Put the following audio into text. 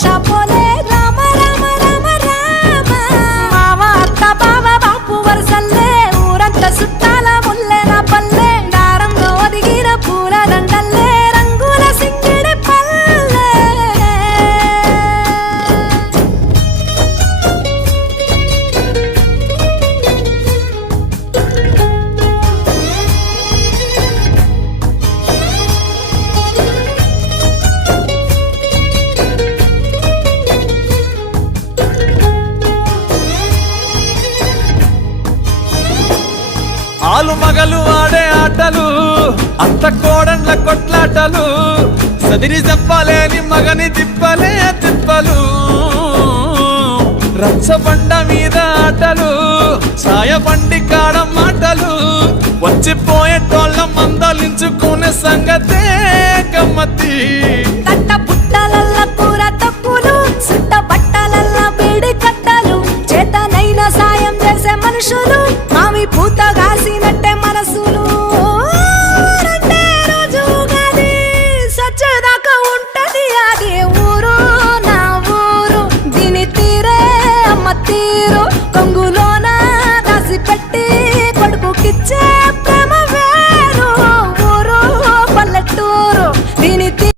షాపోలే రామ రామ రామ రామ మామ అత్త బావ బాపు వరసల్లే ఊరంతా సుట్టాల ముల్లె నా పల్లె దారంలో ఒదిగిన పూల దండల్లే రంగుల సింగిడి పల్లె ఆలు మగలు ఆడే ఆటలు అత్త కోడన్ల కొట్లాటలు సదిరి చెప్పలేని మగని తిప్పలే తిప్పలు రచ్చబండ మీద ఆటలు సాయబండి కాడ మాటలు వచ్చిపోయేటోళ్ళ మందలించుకునే సంగతే గమ్మతి కట్ట పుట్టలల్ల కూర తప్పులు సుట్ట బట్టలల్ల వేడి కట్టలు చేతనైన సాయం చేసే మనుషులు మామి పూత కాసిన